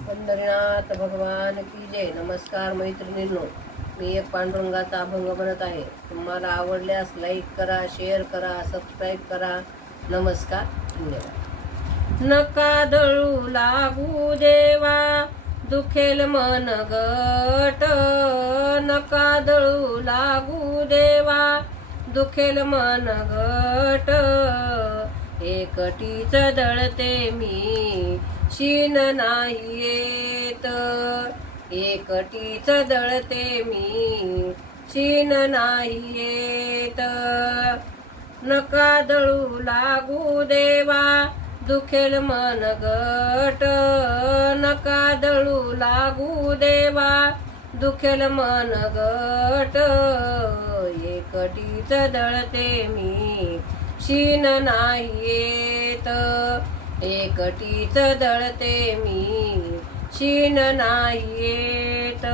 पंढरीनाथ भगवान की जय. नमस्कार मैत्रिणींनो, मी एक पांडुरंगाचा अभंग म्हणत आहे. तुम्हाला आवडल्यास लाईक करा, शेअर करा, सबस्क्राईब करा. नमस्कार, धन्यवाद. नका दळू लागू देवा, दुखेल मन गट. नका दळू लागू देवा, दुखेल मन गट. एकटीच दळते मी, शीन नाही येत. एकटीच दळते मी, शीन नाही येत. नका दळू लागू देवा, दुखेल मन गट. नका दळू लागू देवा, दुखेल मन गट. एकटीच दळते मी, शीन नाही येत. एकटीच दळते मी, शीन नाही येत.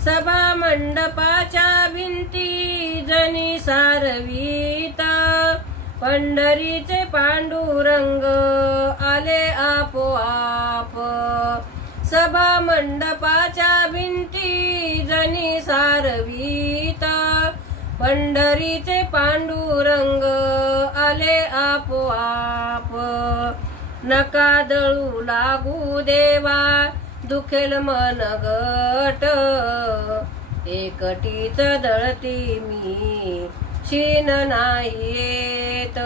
सभा मंडपाच्या भिंती जणी सारवीत, पंढरीचे पांडुरंग आले आपोआप. सभा मंडपाच्या भिंती जणी सारवीत, पंढरीचे पांडुरंग आले आपोआप. नका दळू लागू देवा, दुखेल मन गट. एकटीच दळती मी, शीन नाही येत.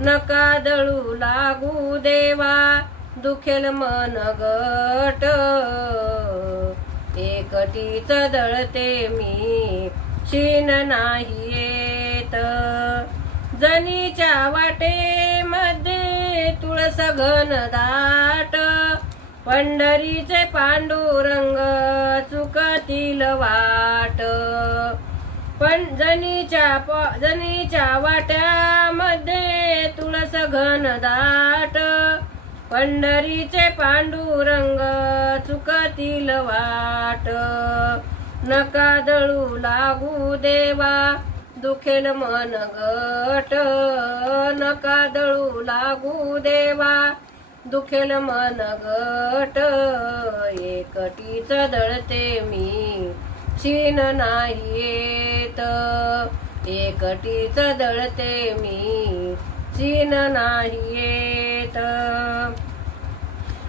नका दळू लागू देवा, दुखेल मन गट. एकटीच दळते मी, शीन नाही येत. जनीच्या वाटेमध्ये तुळस घन दाट, पंढरीचे पांडुरंग चुकतील वाट. पण जनीच्या वाट्यामध्ये तुळस घन दाट, पंढरीचे पांडुरंग चुकतील वाट. नका दळू लागू देवा, दुखेल मन गट. नका दळू लागू देवा, दुखेल मन गट. एकटीच दळते मी, शीन नाही येत. एकटीच दळते मी, शीन नाही येत.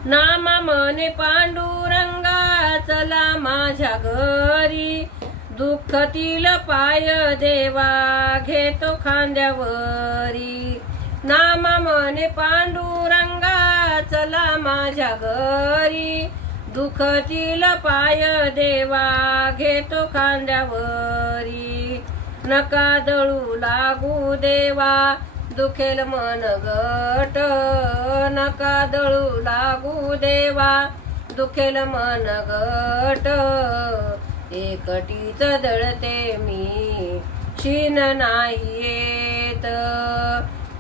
नामा मने पांडुरंगा चला माझ्या घरी, दुःखतील पाय देवा घेतो खांद्यावरी. नामा मने पांडुरंगा चला माझ्या घरी, दुःखतील पाय देवा घेतो खांद्यावरी. नका दळू लागू देवा, दुखेल मन गट. नका दळू लागू देवा, दुखेल मन गट. एकटीच दळते मी, शीन नाही येत.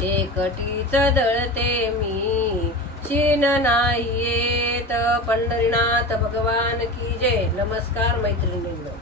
एकटीच दळते मी, शीन नाही येत. पंढरीनाथ भगवान की जय. नमस्कार मैत्रिणींनो.